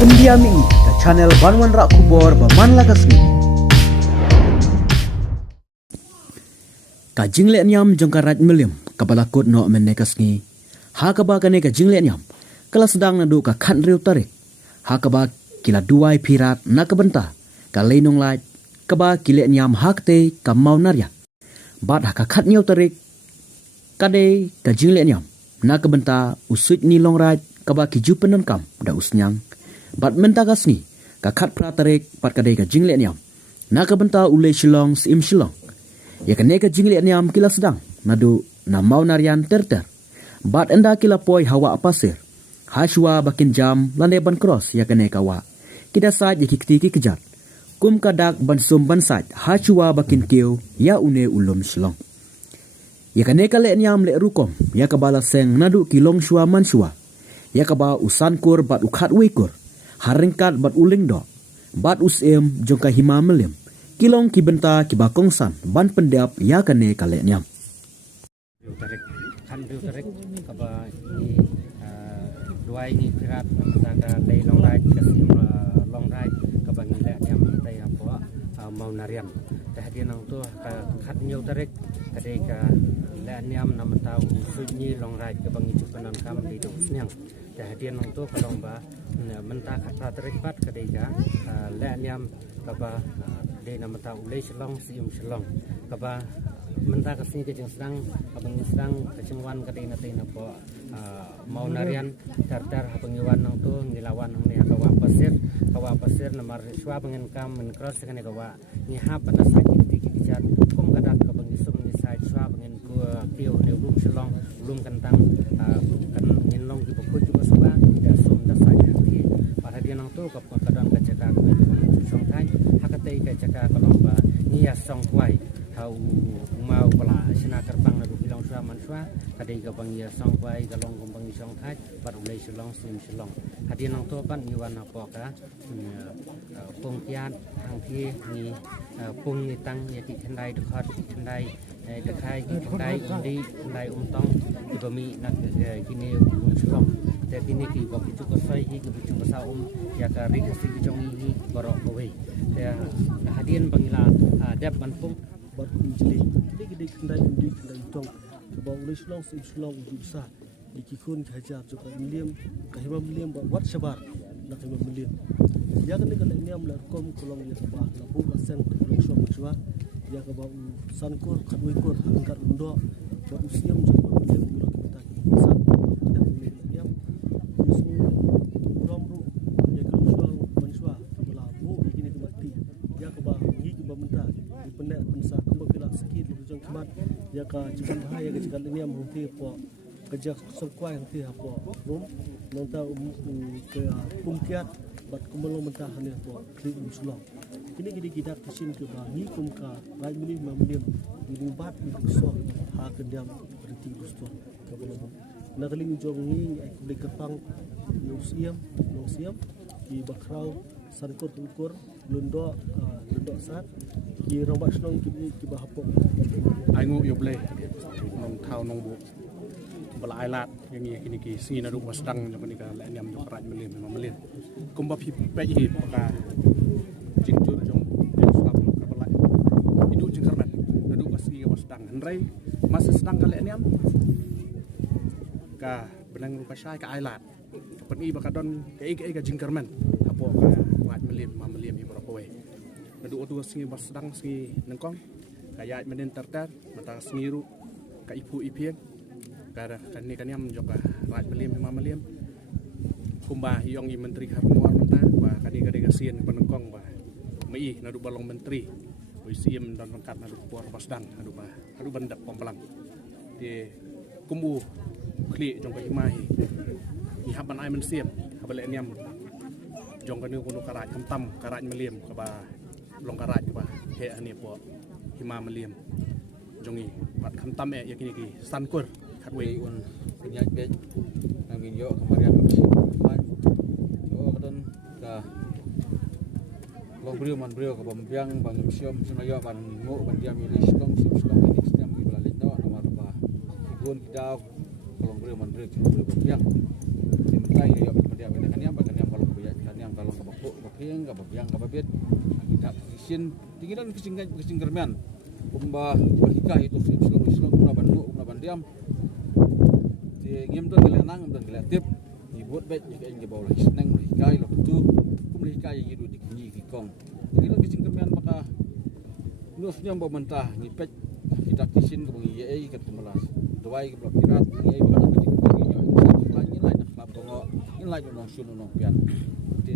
Undiami ke channel Banwan Rak Kubor Baman Lakasni. Ka jingle nyam jongka raj milim kabala kod no menne kasni. Ha ka ba kane ka jingle nyam kala sedang nadu ka khan riu tarik. Ha ka ba kila duai pirat na ka benta ka leinong laj ka ba kile nyam hakte ka mau narya. Bat ha ka khat nyau tarik kade ka jingle nyam na ka benta usut ni long raj ka ba ki jupenon kam da usnyang. Bat menta kasni ka khat pra tarik pat kade ka jingle nyam na ka benta ule shilong sim shilong. Ya kene ka jingle nyam kila sedang nadu na mau narian ter. Bat enda kila poi hawa pasir. Hashwa bakin jam lande ban cross ya kene kawa. Kita saj ya kikti ki kejat. Kum kadak ban sum ban saj hashwa bakin kiu ya une ulum shilong. Ya kene ka le nyam le rukom ya kabala seng nadu kilong shwa man shwa. Ya kaba usan kur bat ukhat wikur. Haringkat bat uling do. Bat usem jongka hima melim. Kilong kibenta kibakongsan ban pendap ya kene ka le nyam. Tarik kan tarik kaba ini dua ini pirat saka dai long ride kasim long ride kaba ngile nyam dai apa mau nariam tahdian nang tu khat nyau tarik kadai ka le nyam nam tau sunyi long ride kaba ngi jupanan kam di du snyang tahdian nang tu kalong ba menta khat tarik pat kadai ka le nyam kaba dai nam tau le shlong sium shlong kaba menta kasini ke sedang abang sedang kecengwan kadai natai napo mau narian dar abang nang tu ngilawan nang ni kawa pasir namar swa bangen kam men cross kene kawa ni ha panas sakit tiki kicat kum kadak abang isum ni sai swa bangen ku tio ni rum selong rum kentang kan nginlong ki pokok juga saba da sum da sai ti pada dia nang tu kap kadang kacaka ku song thai hakatai kacaka kalomba ni ya song kwai tau mau pala sina terbang na bilang swa man swa kadai ka bang ya song bai ka long bang ni song thai par ulai silong sim silong hadian nang to pan iwan apa ka pung pian hang thi ni pung ni tang ya ki thandai de khat thandai de khai ki thandai undi thandai tong ki bami nak kini silong te kini ki bok ki ko sai ki ki ko sa ya ka ri si ki jong hi borok kowe te hadian bangila dep ban pung bat kunjli dikidai kendai tong ba ulai shlong sim shlong dibsa dikikun khajab jo miliam kahima miliam wat sabar na kahima miliam ya kan kala niam la kom kolong ya ba la bu sen kolong shom chwa ya ka ba sankor khatwei kor hangkar undo ba usiam jo miliam kolong kita san dan miliam usu romru ya kolong shwang manshwa bala bu ikini mati ya ka ba ngi ki ba menta penek pensa kembali sikit jong kemat ya ka jiban bahaya ke jikal ini am hoti po kerja sengkuai hoti apa rum nonta ke pungkiat bat kumelo mentah ni po klik muslong kini kita kisin ke bagi kumka rai mili mamlim ini bat ni so ha kendam berhenti gusto ke belum na kaling jong ni ai kulik kepang nusiam di bakrau sankor tungkur lundo sat ki rombak snong ki bahapok ai ngu yo ble nong thau nong bu bala ai lat yang ni kini ki sini nadu wasdang jong ni ka la nyam jong raj melim kum ba phi pe hi ka jing tur jong swap ka bala idu jing karban nadu wasi wasdang hendrai masa sedang ka la nyam ka benang rupa syai ka ai lat pen i bakadon ka jing karman apo ka raj melim hi boro kowe nadu otu singi wasdang singi nengkong kaya menen tertar mata semiru ka ipu ipieng kara kani kaniam joka raj melim kumba yong i menteri harmuar menta ba kani kasien penengkong ba mei nadu balong menteri wisiem dan lengkap nadu por pasdang adu bandap pompelang di kumbu kli jong ka imahi i haban ai men siam habale niam jong kani kuno karaj kamtam karaj melim ka ba long karaj ba he ani po hima melim jongi bat kamtam ya kini ki sankur khatwei un punya bej nangin yo kemarin habis man yo kadon ka long brio ka bambiang bang siom sino yo ban ngo ban diam ini slong ini setiap di balik no nomor ba igun kidau long brio man brio bambiang di mentai yo dia kan yang kalau yang ka biang ka babet kita kisin tinginan kising germian kumba bahika itu Islam kuna bandu kuna bandiam di ngem don gelenang don gelatip dibuat bet jika ingin bawa seneng hikai lo tu kum hikai yidu dikini kikong tinginan kising germian maka nusnya bawa mentah ngipet kita kisin ke bangi ye kat kemelas doai ke pirat ye bakal bagi bagi yo lagi lain nak tongo ini lagi nong sun nong pian